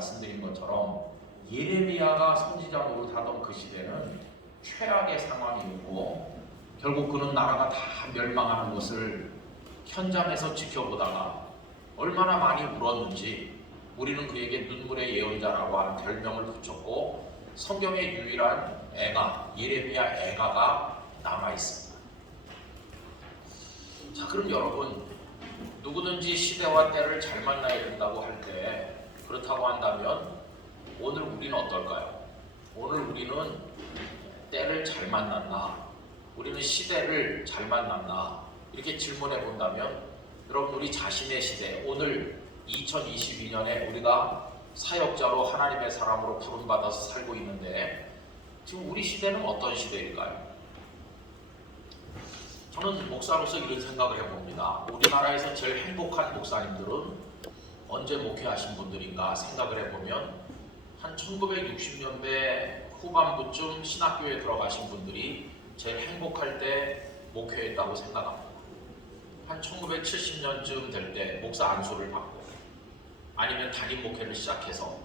말씀드린 것처럼 예레미야가 선지자 노릇하던 그 시대는 최악의 상황이었고 결국 그는 나라가 다 멸망하는 것을 현장에서 지켜보다가 얼마나 많이 울었는지 우리는 그에게 눈물의 예언자라고 하는 별명을 붙였고 성경의 유일한 애가 예레미야 애가가 남아있습니다. 자, 그럼 여러분, 누구든지 시대와 때를 잘 만나야 된다고 할 때 그렇다고 한다면 오늘 우리는 어떨까요? 오늘 우리는 때를 잘 만났나? 우리는 시대를 잘 만났나? 이렇게 질문해 본다면 여러분, 우리 자신의 시대, 오늘 2022년에 우리가 사역자로 하나님의 사람으로 부름받아서 살고 있는데 지금 우리 시대는 어떤 시대일까요? 저는 목사로서 이런 생각을 해봅니다. 우리나라에서 제일 행복한 목사님들은 언제 목회하신 분들인가 생각을 해보면 한 1960년대 후반부쯤 신학교에 들어가신 분들이 제일 행복할 때 목회했다고 생각합니다. 한 1970년쯤 될 때 목사 안수를 받고 아니면 담임 목회를 시작해서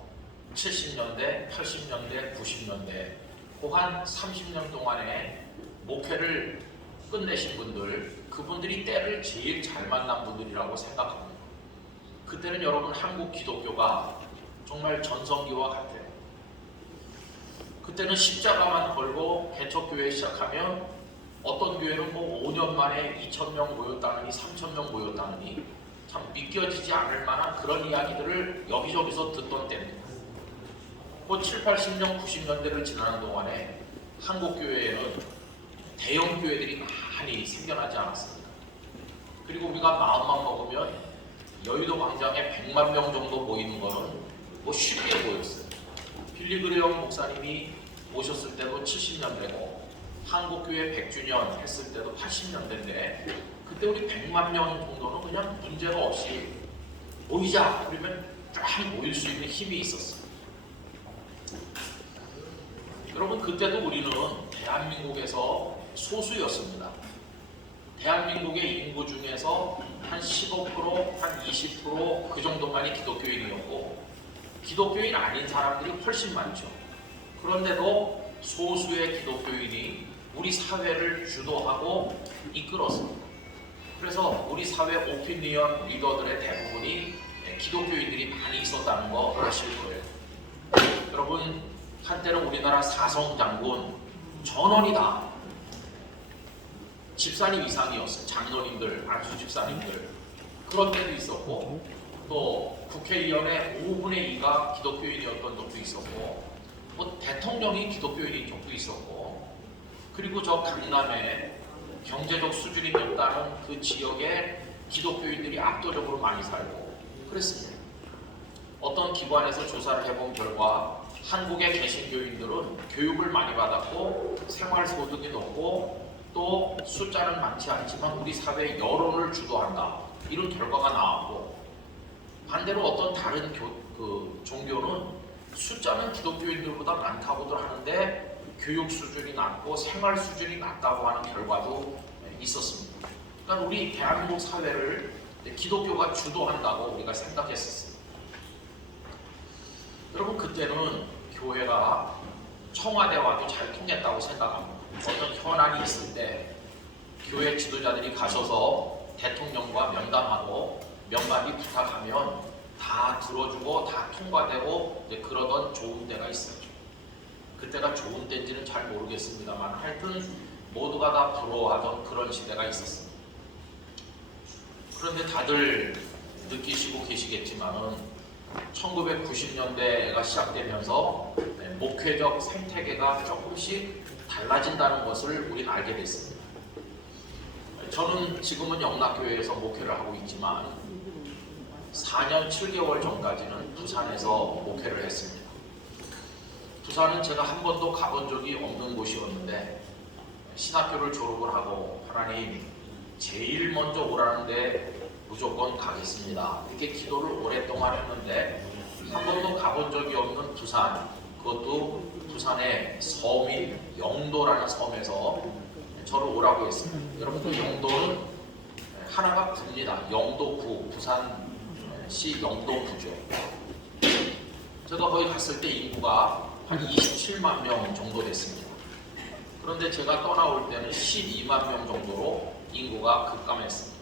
70년대, 80년대, 90년대 그 한 30년 동안에 목회를 끝내신 분들, 그분들이 때를 제일 잘 만난 분들이라고 생각합니다. 그때는 여러분 한국 기독교가 정말 전성기와 같아요. 그때는 십자가만 걸고 개척교회 시작하면 어떤 교회는 뭐 5년 만에 2,000명 모였다느니 3,000명 모였다느니 참 믿겨지지 않을 만한 그런 이야기들을 여기저기서 듣던 때입니다. 뭐 7, 80년, 90년대를 지나는 동안에 한국 교회에는 대형 교회들이 많이 생겨나지 않았습니다. 그리고 우리가 마음만 먹으면 여의도 광장에 100만 명 정도 모이는 거는 뭐 쉽게 보였어요. 빌리그레엄 목사님이 오셨을 때도 70년대고 한국교회 100주년 했을 때도 80년대인데 그때 우리 100만 명 정도는 그냥 문제가 없이 모이자 그러면 쫙 모일 수 있는 힘이 있었어요. 여러분, 그때도 우리는 대한민국에서 소수였습니다. 대한민국의 인구 중에서 한 15%, 한 20% 그 정도만이 기독교인이었고 기독교인 아닌 사람들이 훨씬 많죠. 그런데도 소수의 기독교인이 우리 사회를 주도하고 이끌었습니다. 그래서 우리 사회 오피니언 리더들의 대부분이 기독교인들이 많이 있었다는 거 아실 거예요. 여러분, 한때는 우리나라 사성 장군 전원이다. 집사님 이상이었어요. 장로님들, 안수 집사님들 그런 때도 있었고 또 국회의원의 5분의 2가 기독교인이었던 적도 있었고 뭐 대통령이 기독교인인 적도 있었고 그리고 저 강남에 경제적 수준이 높다는 그 지역에 기독교인들이 압도적으로 많이 살고 그랬습니다. 어떤 기관에서 조사를 해본 결과 한국의 개신교인들은 교육을 많이 받았고 생활소득이 높고 또 숫자는 많지 않지만 우리 사회의 여론을 주도한다. 이런 결과가 나왔고 반대로 어떤 다른 종교는 숫자는 기독교인들보다 많다고들 하는데 교육 수준이 낮고 생활 수준이 낮다고 하는 결과도 있었습니다. 그러니까 우리 대한민국 사회를 기독교가 주도한다고 우리가 생각했었습니다. 여러분, 그때는 교회가 청와대와도 잘 통했다고 생각합니다. 어떤 현안이 있을 때 교회 지도자들이 가셔서 대통령과 면담하고 몇 마디 부탁하면 다 들어주고 다 통과되고 그러던 좋은 때가 있었죠. 그때가 좋은 때인지는 잘 모르겠습니다만 하여튼 모두가 다 부러워하던 그런 시대가 있었습니다. 그런데 다들 느끼시고 계시겠지만은 1990년대가 시작되면서 목회적 생태계가 조금씩 달라진다는 것을 우리는 알게 됐습니다. 저는 지금은 영락교회에서 목회를 하고 있지만 4년 7개월 전까지는 부산에서 목회를 했습니다. 부산은 제가 한 번도 가본 적이 없는 곳이었는데 신학교를 졸업을 하고 하나님 제일 먼저 오라는데 무조건 가겠습니다. 이렇게 기도를 오랫동안 했는데 한 번도 가본 적이 없는 부산, 그것도 부산의 섬인 영도라는 섬에서 저를 오라고 했습니다. 여러분, 그 영도는 하나가 부입니다. 영도구, 부산시 영도구죠. 제가 거기 갔을 때 인구가 한 27만 명 정도 됐습니다. 그런데 제가 떠나올 때는 12만 명 정도로 인구가 급감했습니다.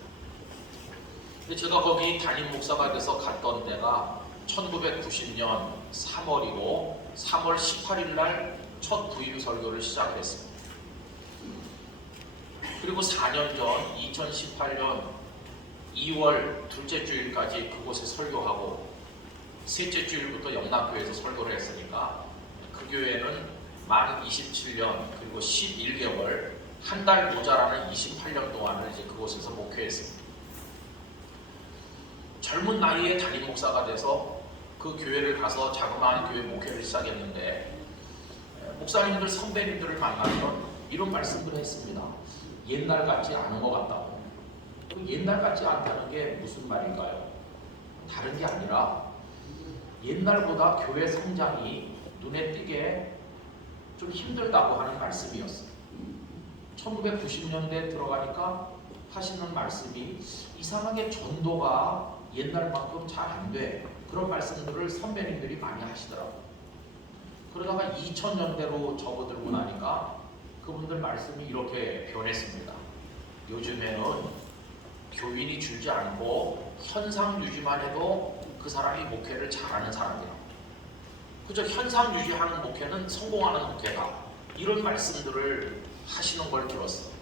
근데 제가 거기 담임 목사가 돼서 갔던 때가 1990년 3월이고 3월 18일 날 첫 부임 설교를 시작했습니다. 그리고 4년 전 2018년 2월 둘째 주일까지 그곳에 설교하고 셋째 주일부터 영락교회에서 설교를 했으니까 그 교회는 만 27년 그리고 11개월 한 달 모자라는 28년 동안을 이제 그곳에서 목회했습니다. 젊은 나이에 담임 목사가 돼서 그 교회를 가서 자그마한 교회 목회를 시작했는데 목사님들 선배님들을 만나면 이런 말씀들을 했습니다. 옛날 같지 않은 것 같다고. 옛날 같지 않다는 게 무슨 말일까요? 다른 게 아니라 옛날보다 교회 성장이 눈에 띄게 좀 힘들다고 하는 말씀이었어요. 1990년대에 들어가니까 하시는 말씀이 이상하게 전도가 옛날만큼 잘 안 돼. 그런 말씀들을 선배님들이 많이 하시더라고요. 그러다가 2000년대로 접어들고 나니까 그분들 말씀이 이렇게 변했습니다. 요즘에는 교인이 줄지 않고 현상 유지만 해도 그 사람이 목회를 잘하는 사람이라고. 그저 현상 유지하는 목회는 성공하는 목회다. 이런 말씀들을 하시는 걸 들었어요.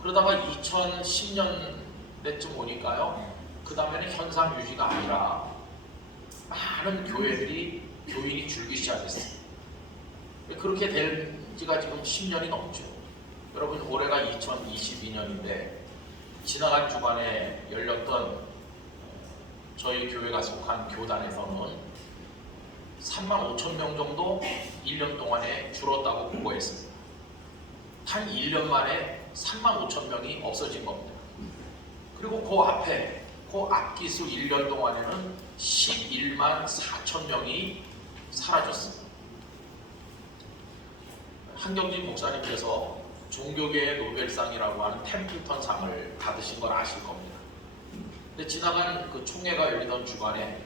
그러다가 2010년대쯤 오니까요. 그 다음에는 현상 유지가 아니라 많은 교회들이 교인이 줄기 시작했어요. 그렇게 된 지가 지금 10년이 넘죠. 여러분 올해가 2022년인데 지나간 주간에 열렸던 저희 교회가 속한 교단에서는 3만 5천 명 정도 1년 동안에 줄었다고 보고했습니다. 단 1년 만에 3만 5천 명이 없어진 겁니다. 그리고 그 앞에 그 앞기수 1년 동안에는 11만 4천 명이 사라졌습니다. 한경진 목사님께서 종교계의 노벨상이라고 하는 템플턴 상을 받으신 걸 아실 겁니다. 근데 지나간 그 총회가 열리던 주간에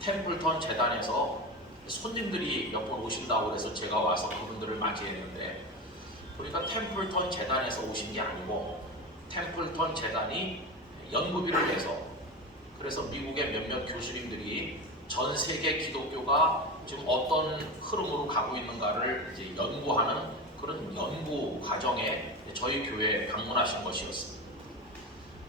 템플턴 재단에서 손님들이 몇 번 오신다고 해서 제가 와서 그분들을 맞이했는데 보니까 템플턴 재단에서 오신 게 아니고 템플턴 재단이 연구비를 내서 그래서 미국의 몇몇 교수님들이 전 세계 기독교가 지금 어떤 흐름으로 가고 있는가를 이제 연구하는 그런 연구 과정에 저희 교회에 방문하신 것이었습니다.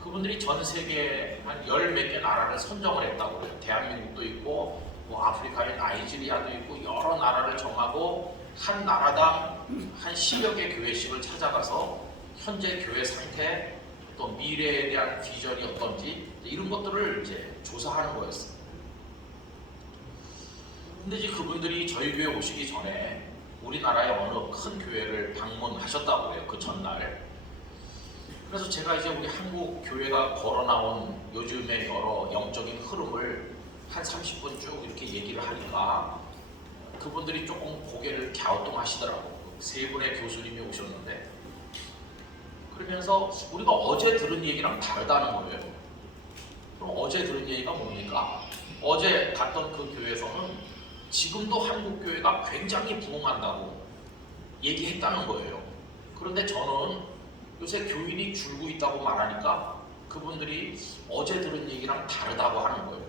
그분들이 전 세계 한 열 몇 개 나라를 선정을 했다고 해요. 대한민국도 있고 뭐 아프리카의 나이지리아도 있고 여러 나라를 정하고 한 나라당 한 10여 개 교회씩을 찾아가서 현재 교회 상태 또 미래에 대한 비전이 어떤지 이런 것들을 이제 조사하는 거였어요. 근데 이제 그분들이 저희 교회 오시기 전에 우리나라의 어느 큰 교회를 방문하셨다고 해요. 그 전날. 그래서 제가 이제 우리 한국 교회가 걸어나온 요즘의 여러 영적인 흐름을 한 30분 쭉 이렇게 얘기를 하니까 그분들이 조금 고개를 갸우뚱하시더라고요. 세 분의 교수님이 오셨는데 그러면서 우리가 어제 들은 얘기랑 다르다는 거예요. 그럼 어제 들은 얘기가 뭡니까? 어제 갔던 그 교회에서는 지금도 한국 교회가 굉장히 부흥한다고 얘기했다는 거예요. 그런데 저는 요새 교인이 줄고 있다고 말하니까 그분들이 어제 들은 얘기랑 다르다고 하는 거예요.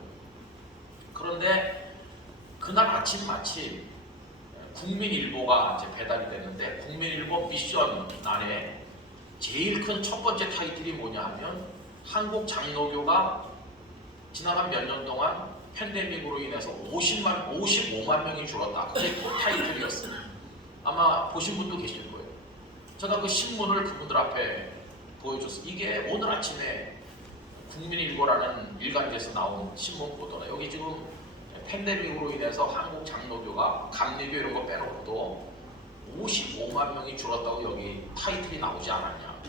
그런데 그날 아침 마침 국민일보가 이제 배달이 됐는데 국민일보 미션 안에 제일 큰 첫 번째 타이틀이 뭐냐 하면 한국 장로교가 지나간 몇 년 동안 팬데믹으로 인해서 55만 명이 줄었다. 그게 그 타이틀이었어요. 아마 보신 분도 계실 거예요. 제가 그 신문을 그분들 앞에 보여줬어요. 이게 오늘 아침에 국민일보라는 일간지에서 나온 신문 보도라. 여기 지금 팬데믹으로 인해서 한국 장로교가 감리교 이런 거 빼놓고도 55만 명이 줄었다고 여기 타이틀이 나오지 않았냐.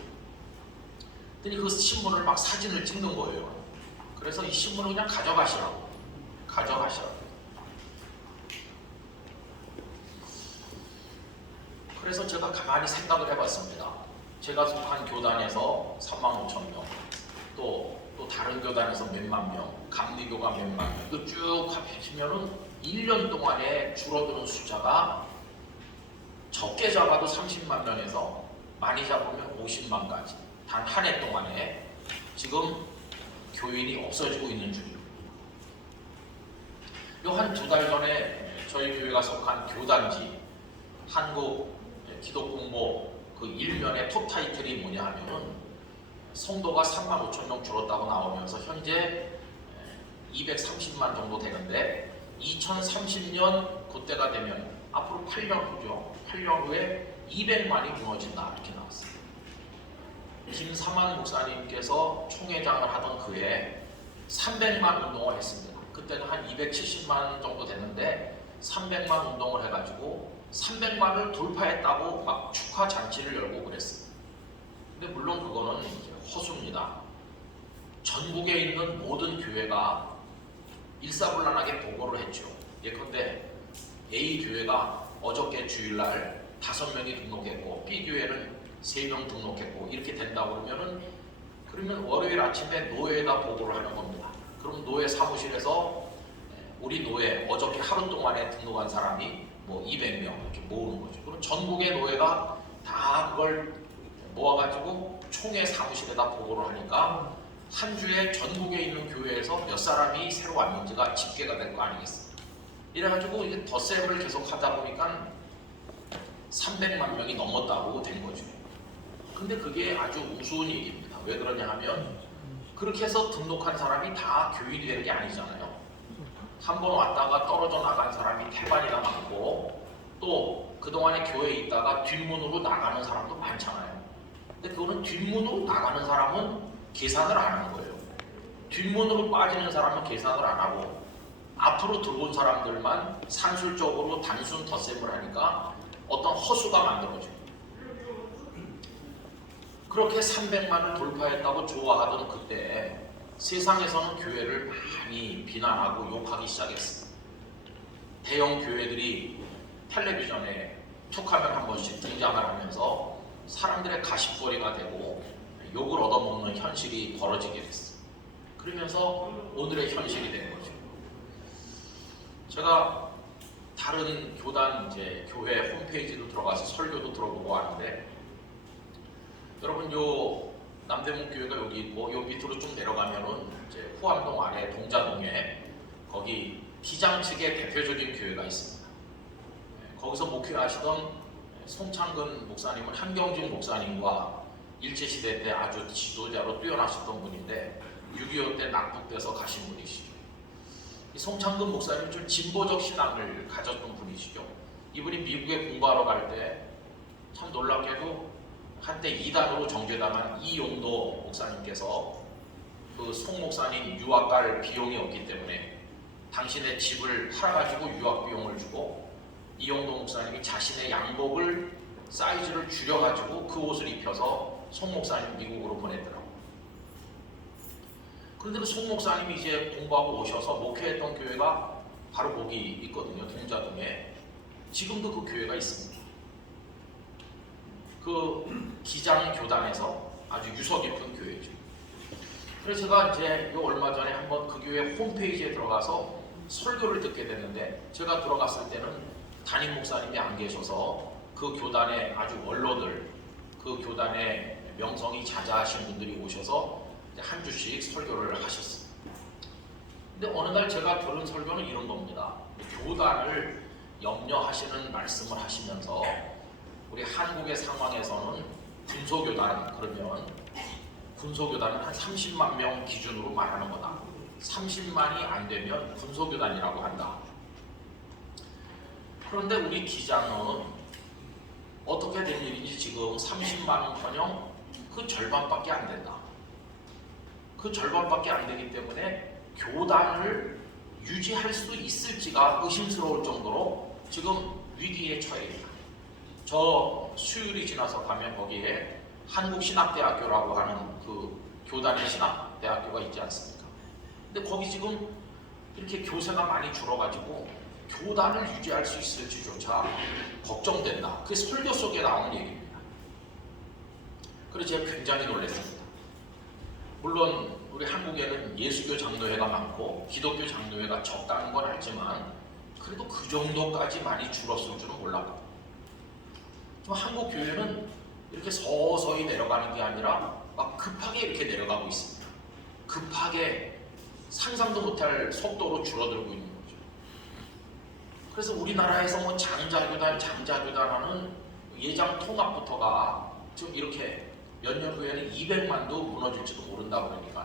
그랬더니 그 신문을 막 사진을 찍는 거예요. 그래서 이 신문을 그냥 가져가시라고. 그래서 제가 가만히 생각을 해봤습니다. 제가 속한 교단에서 3만 5천 명, 또 또 다른 교단에서 몇만 명, 감리교가 몇만 명, 이거 쭉 합치면은 1년 동안에 줄어드는 숫자가 적게 잡아도 30만 명에서 많이 잡으면 50만까지 단 한 해 동안에 지금 교인이 없어지고 있는 중입니다. 요 한 두 달 전에 저희 교회가 속한 교단지 한국 기독공보 그 일면의 톱 타이틀이 뭐냐 하면은 성도가 3만 5천 명 줄었다고 나오면서 현재 230만 정도 되는데 2030년 그때가 되면 앞으로 8년 후죠. 8년 후에 200만이 무너진다 이렇게 나왔어요. 김사만 목사님께서 총회장을 하던 그해 300만 운동을 했습니다. 그때는 한 270만 정도 됐는데 300만 운동을 해가지고 300만을 돌파했다고 막 축하 잔치를 열고 그랬어요. 근데 물론 그거는 이제 허수입니다. 전국에 있는 모든 교회가 일사불란하게 보고를 했죠. 예컨대 A 교회가 어저께 주일날 5명이 등록했고 B 교회는 3명 등록했고 이렇게 된다고 그러면 월요일 아침에 노회에다 보고를 하는 겁니다. 그럼 노회 사무실에서 우리 노회 어저께 하루 동안에 등록한 사람이 뭐 200명 이렇게 모으는 거죠. 그럼 전국의 노회가 다 그걸 모아가지고 총회 사무실에다 보고를 하니까 한 주에 전국에 있는 교회에서 몇 사람이 새로 왔는지가 집계가 될 거 아니겠습니까? 이래가지고 이제 덧셈을 계속 하다 보니까 300만 명이 넘었다고 된 거죠. 근데 그게 아주 우스운 얘기입니다. 왜 그러냐 하면 그렇게 해서 등록한 사람이 다 교인이 되는 게 아니잖아요. 한 번 왔다가 떨어져 나간 사람이 태반이나 많고 또 그동안에 교회에 있다가 뒷문으로 나가는 사람도 많잖아요. 근데 그거는 뒷문으로 나가는 사람은 계산을 안 하는 거예요. 뒷문으로 빠지는 사람은 계산을 안 하고 앞으로 들어온 사람들만 산술적으로 단순 덧셈을 하니까 어떤 허수가 만들어져요. 그렇게 300만을 돌파했다고 좋아하던 그때 세상에서는 교회를 많이 비난하고 욕하기 시작했습니다. 대형 교회들이 텔레비전에 툭하면 한 번씩 등장을 하면서 사람들의 가십거리가 되고 욕을 얻어먹는 현실이 벌어지게 됐어요. 그러면서 오늘의 현실이 된 거죠. 제가 다른 교단 이제 교회 홈페이지도 들어가서 설교도 들어보고 하는데 여러분 요 남대문 교회가 여기 있고 요 밑으로 좀 내려가면은 이제 후암동 아래 동자동에 거기 기장 측의 대표적인 교회가 있습니다. 거기서 목회하시던 송창근 목사님은 한경중 목사님과 일제시대 때 아주 지도자로 뛰어나셨던 분인데 6.25 때 낙북돼서 가신 분이시죠. 이 송창근 목사님은 좀 진보적 신앙을 가졌던 분이시죠. 이분이 미국에 공부하러 갈 때 참 놀랍게도 한때 이단으로 정죄당한 이용도 목사님께서 그 송 목사님 유학 갈 비용이 없기 때문에 당신의 집을 팔아가지고 유학 비용을 주고 이용도 목사님이 자신의 양복을 사이즈를 줄여가지고 그 옷을 입혀서 송 목사님 미국으로 보냈더라고요. 그런데 그 송 목사님이 이제 공부하고 오셔서 목회했던 교회가 바로 거기 있거든요. 동자동에. 지금도 그 교회가 있습니다. 그 기장교단에서 아주 유서 깊은 교회죠. 그래서 제가 이제 얼마 전에 한번 그 교회 홈페이지에 들어가서 설교를 듣게 됐는데 제가 들어갔을 때는 담임 목사님이 안 계셔서 그 교단의 아주 원로들, 그 교단의 명성이 자자하신 분들이 오셔서 한 주씩 설교를 하셨습니다. 근데 어느 날 제가 들은 설교는 이런 겁니다. 교단을 염려하시는 말씀을 하시면서 우리 한국의 상황에서는 군소교단 그러면 군소교단은 한 30만 명 기준으로 말하는 거다. 30만이 안 되면 군소교단이라고 한다. 그런데 우리 기장은 어떻게 된 일인지 지금 30만은커녕 그 절반밖에 안 된다. 그 절반밖에 안 되기 때문에 교단을 유지할 수 있을지가 의심스러울 정도로 지금 위기에 처해 있다. 저 수요일이 지나서 가면 거기에 한국신학대학교라고 하는 그 교단의 신학대학교가 있지 않습니까? 근데 거기 지금 이렇게 교세가 많이 줄어가지고 교단을 유지할 수 있을지조차 걱정된다. 그게 설교 속에 나오는 얘기입니다. 그래서 제가 굉장히 놀랐습니다. 물론 우리 한국에는 예수교 장로회가 많고 기독교 장로회가 적다는 건 알지만 그래도 그 정도까지 많이 줄었을 줄은 몰랐거든요. 좀 한국 교회는 이렇게 서서히 내려가는 게 아니라 막 급하게 이렇게 내려가고 있습니다. 급하게 상상도 못할 속도로 줄어들고 있는 거죠. 그래서 우리나라에서 뭐 장자교단 하는 예장 통합부터가 지금 이렇게 몇 년 후에는 200만도 무너질지도 모른다고 그러니까,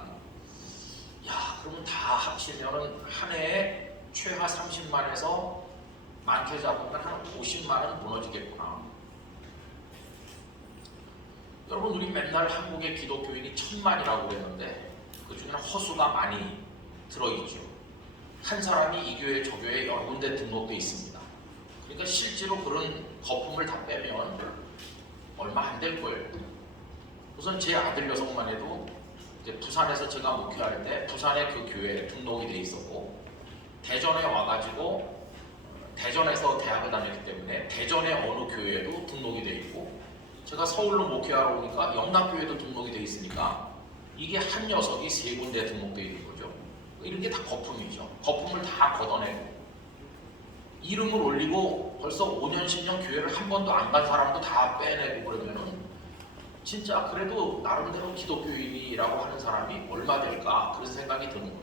야, 그러면 다 합치면은 한 해에 최하 30만에서 많게 잡으면 한 50만은 무너지겠구나. 여러분, 우리 맨날 한국의 기독교인이 1000만이라고 그랬는데 그 중에는 허수가 많이 들어있죠. 한 사람이 이 교회 저 교회 여러 군데 등록돼 있습니다. 그러니까 실제로 그런 거품을 다 빼면 얼마 안 될 거예요. 우선 제 아들 녀석만 해도 이제 부산에서 제가 목회할 때 부산에 그 교회에 등록이 돼 있었고, 대전에 와가지고 대전에서 대학을 다녔기 때문에 대전의 어느 교회에도 등록이 돼 있고, 제가 서울로 목회하러 오니까 영남교회도 등록이 돼 있으니까 이게 한 녀석이 3군데 등록돼 있는 거죠. 이런 게 다 거품이죠. 거품을 다 걷어내고 이름을 올리고 벌써 5년 10년 교회를 한 번도 안 간 사람도 다 빼내고 그러면은 진짜 그래도 나름대로 기독교인이라고 하는 사람이 얼마 될까, 그런 생각이 드는 거죠.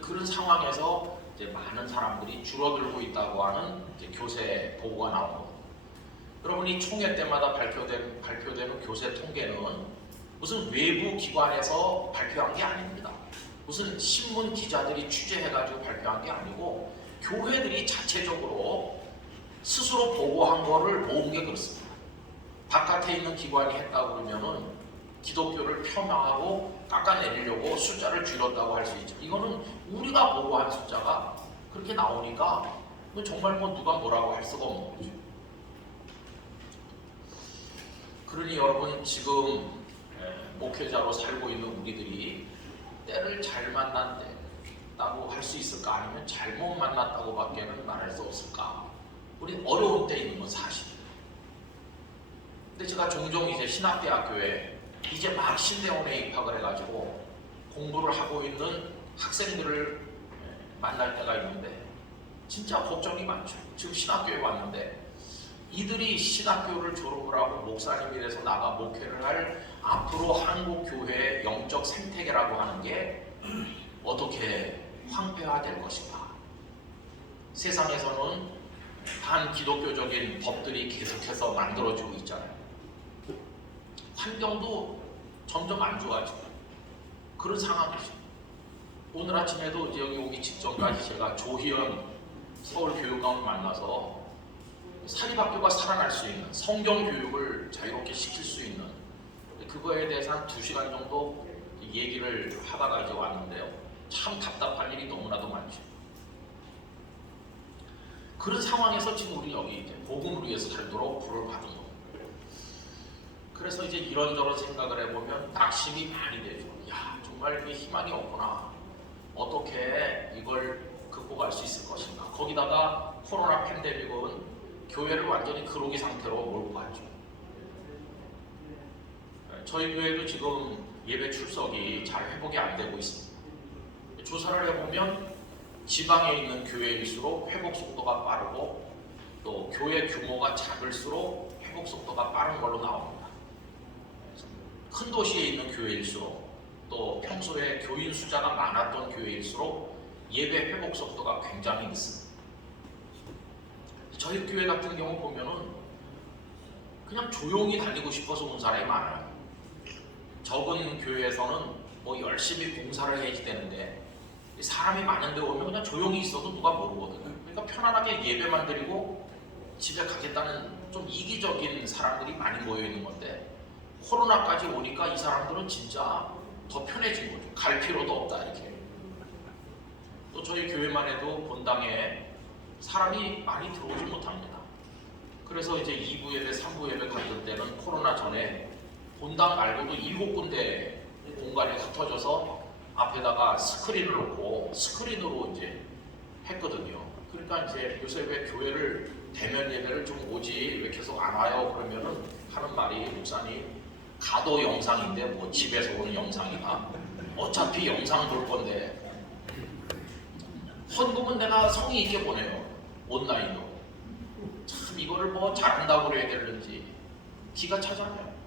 그런 상황에서 이제 많은 사람들이 줄어들고 있다고 하는 이제 교세 보고가 나옵니다. 여러분이 총회 때마다 발표되는 교세 통계는 무슨 외부 기관에서 발표한 게 아닙니다. 무슨 신문 기자들이 취재해가지고 발표한 게 아니고 교회들이 자체적으로 스스로 보고한 거를 모은 게 그렇습니다. 바깥에 있는 기관이 했다고 그러면은 기독교를 폄하하고 깎아내리려고 숫자를 줄였다고 할 수 있죠. 이거는 우리가 보고한 숫자가 그렇게 나오니까 정말 뭐 누가 뭐라고 할 수가 없는 거죠. 그러니 여러분, 지금 목회자로 살고 있는 우리들이 때를 잘 만났다고 할 수 있을까, 아니면 잘못 만났다고 밖에는 말할 수 없을까? 우리 어려운 때 있는 건 사실이에요. 근데 제가 종종 이제 신학대학교에 이제 막 신대원에 입학을 해가지고 공부를 하고 있는 학생들을 만날 때가 있는데 진짜 걱정이 많죠. 지금 신학교에 왔는데 이들이 신학교를 졸업을 하고 목사님이 돼서 나가 목회를 할 앞으로 한국 교회의 영적 생태계라고 하는 게 어떻게 황폐화될 것인가. 세상에서는 반기독교적인 법들이 계속해서 만들어지고 있잖아요. 환경도 점점 안 좋아지고 그런 상황이죠. 오늘 아침에도 여기 오기 직전까지 제가 조희연 서울교육감을 만나서 사립학교가 살아날 수 있는 성경 교육을 자유롭게 시킬 수 있는 그거에 대해서 한 2시간 정도 얘기를 하다가 이제 왔는데요. 참 답답한 일이 너무나도 많죠. 그런 상황에서 지금 우리 여기 이제 복음을 위해서 살도록 부를 받은 겁니다. 그래서 이제 이런저런 생각을 해보면 낙심이 많이 되죠. 야, 정말 이게 희망이 없구나. 어떻게 이걸 극복할 수 있을 것인가. 거기다가 코로나 팬데믹은 교회를 완전히 그로기 상태로 몰고 갔죠. 저희 교회도 지금 예배 출석이 잘 회복이 안 되고 있습니다. 조사를 해보면 지방에 있는 교회일수록 회복 속도가 빠르고 또 교회 규모가 작을수록 회복 속도가 빠른 걸로 나옵니다. 큰 도시에 있는 교회일수록 또 평소에 교인 숫자가 많았던 교회일수록 예배 회복 속도가 굉장히 있습니다. 저희 교회 같은 경우 보면은 그냥 조용히 다니고 싶어서 온 사람이 많아요. 적은 교회에서는 뭐 열심히 공사를 해야지 되는데 사람이 많은데 오면 그냥 조용히 있어도 누가 모르거든요. 그러니까 편안하게 예배만 드리고 집에 가겠다는 좀 이기적인 사람들이 많이 모여 있는 건데, 코로나까지 오니까 이 사람들은 진짜 더 편해진 거죠. 갈 필요도 없다 이렇게. 또 저희 교회만 해도 본당에 사람이 많이 들어오지 못합니다. 그래서 이제 2부 예배, 3부 예배 갔을 때는 코로나 전에 본당 말고도 7군데 공간이 흩어져서 앞에다가 스크린을 놓고 스크린으로 이제 했거든요. 그러니까 이제 요새 왜 교회를 대면 예배를 좀 오지 왜 계속 안 와요? 그러면은 하는 말이, 목사님 가도 영상인데 뭐 집에서 오는 영상이나 어차피 영상 볼 건데 헌금은 내가 성의 있게 보내요. 온라인으로. 참 이거를 뭐 잘한다고 그래야 되는지 기가 차잖아요.